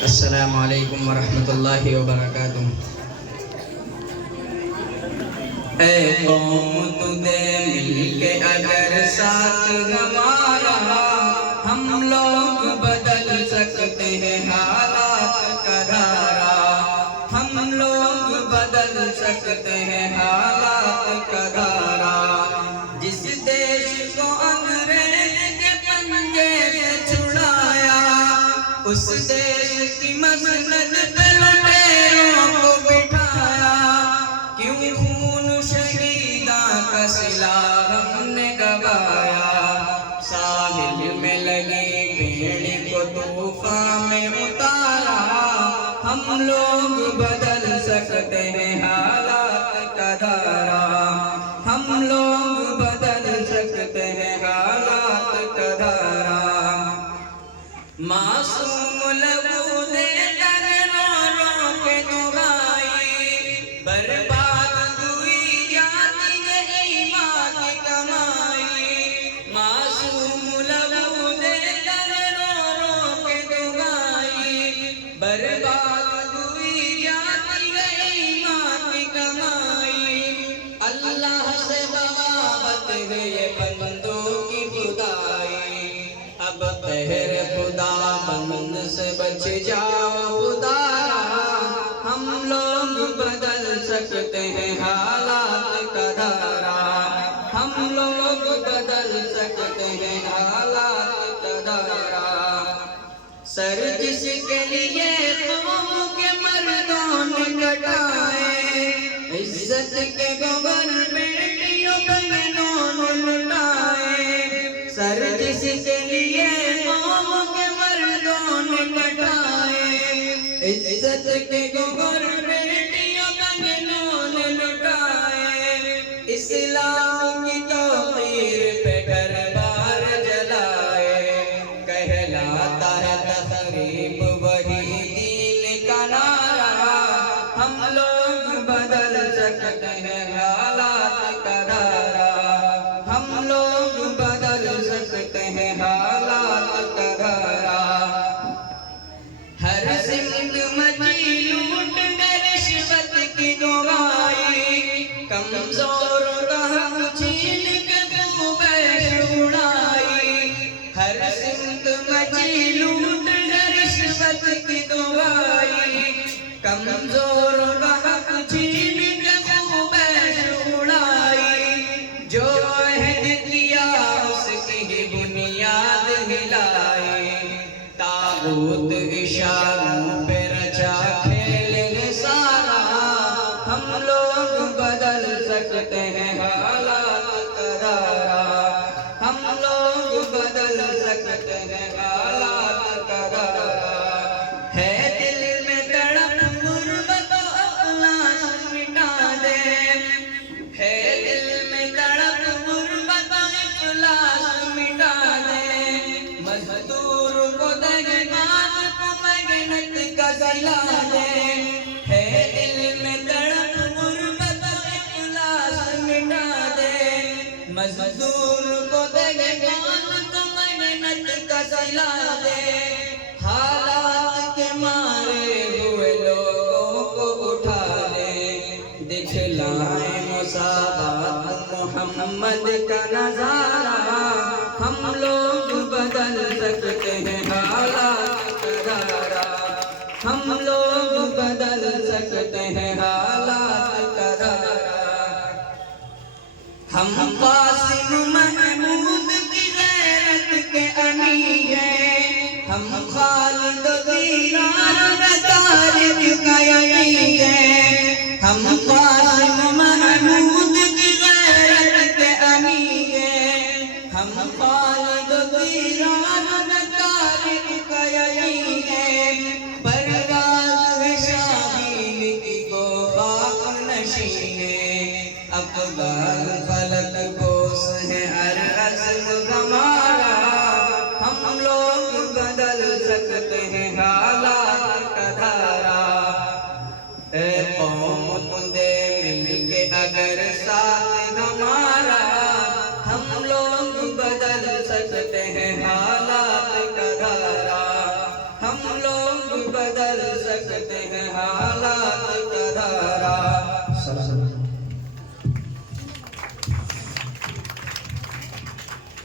अस्सलामु अलैकुम वरहमतुल्लाहि वबरकातुह। ऐ कौम तुझे मिलके अगर साथ हमारा, हम लोग बदल सकते हैं हालात का धारा। हम लोग बदल सकते हैं हालात का धारा। जिस देश को अंग्रेज के पंजे से छुड़ाया, उस देश की मसनद पे लुटेरों को बिठाया। क्यों खून शहीदा का सिला हमने गवाया। साहिल में लगी भेड़ को तूफान में उतारा। हम लोग बदल सकते हैं हालात का धारा। हम लोग बदल सकते हैं हालात का धारा। मासूम लबू दे कर रो रो के दुआई, बर्बाद हुई जाती है ईमान की कमाई। मासूम लबू दे कर रो रो के दुआई, बर्बाद हुई जाती है ईमान की कमाई। अल्लाह से बगावत है ये बंदों की खुदाई। अब कहर खुदा बंद से बच जाओ खुदारा। हम लोग बदल सकते हैं हालात का धारा। हम लोग बदल सकते हैं हालात का धारा। सर जिसके लिए कौम के मर्दों ने कटाए, इज्जत के गवर बेटियों बहनों ने लुटाए। सर जिसके लिए कौम के मर्दों ने कटाए, इज्जत के गवर बेटियों बहनों ने लुटाए। इस्लाम की तौहीर पे घर बार जलाए, कहलाता है तकरीब वही दीन का नारा। हम लोग बदल सकते हैं हालात का धारा। हम लोग बदल सकते हैं हालात का धारा। हर सिंध मची लूट में रिश्वत की दुआई, कमजोर का हक छीन के खूब उड़ाई। हर सिंध मची लूट में रिश्वत की दुआई, कमजोर का हक छीन के खूब उड़ाई। जो अहद किया उसकी ही बुनियाद हिलाई, ताबूत इशारों पे रचा खेल सारा। हम लोग बदल सकते हैं हालात का धारा। हम लोग बदल सकते हैं हालात का धारा। है दिल में तड़प गुर्बत अपना मिटा दे, है दिल में तड़प गुर्बत इखलास मिटा दे। मजदूर को दरगाह को मेहनत का सिला दे, है दिल में तड़प गुर्बत इखलास मिटा दे। मजदूर को दरगाह को मेहनत का सिला दे। हालात के मारे हुए लोगों को उठा ले, दिखलाए मुसाबात मोहम्मद का नजारा। हम लोग बदल सकते हैं हालात का धारा। हम लोग बदल सकते हैं हालात का धारा। हम कासिम महमूद की गैरत के अनी हैं, हम खालिद दीनार तारिक का यही है। हम कासिम महमूद की गैरत के अनी हैं, हम खालिद दीनार तारिक का यही है। परवाज़ है शाहीन की को खाक नशीने, अफ़गान फलक बोस है हर अज़्म हमारा। हम लोग बदल सकते हैं हालात का धारा। ऐ कौम तुझे बदल सकते हैं हालात का धारा।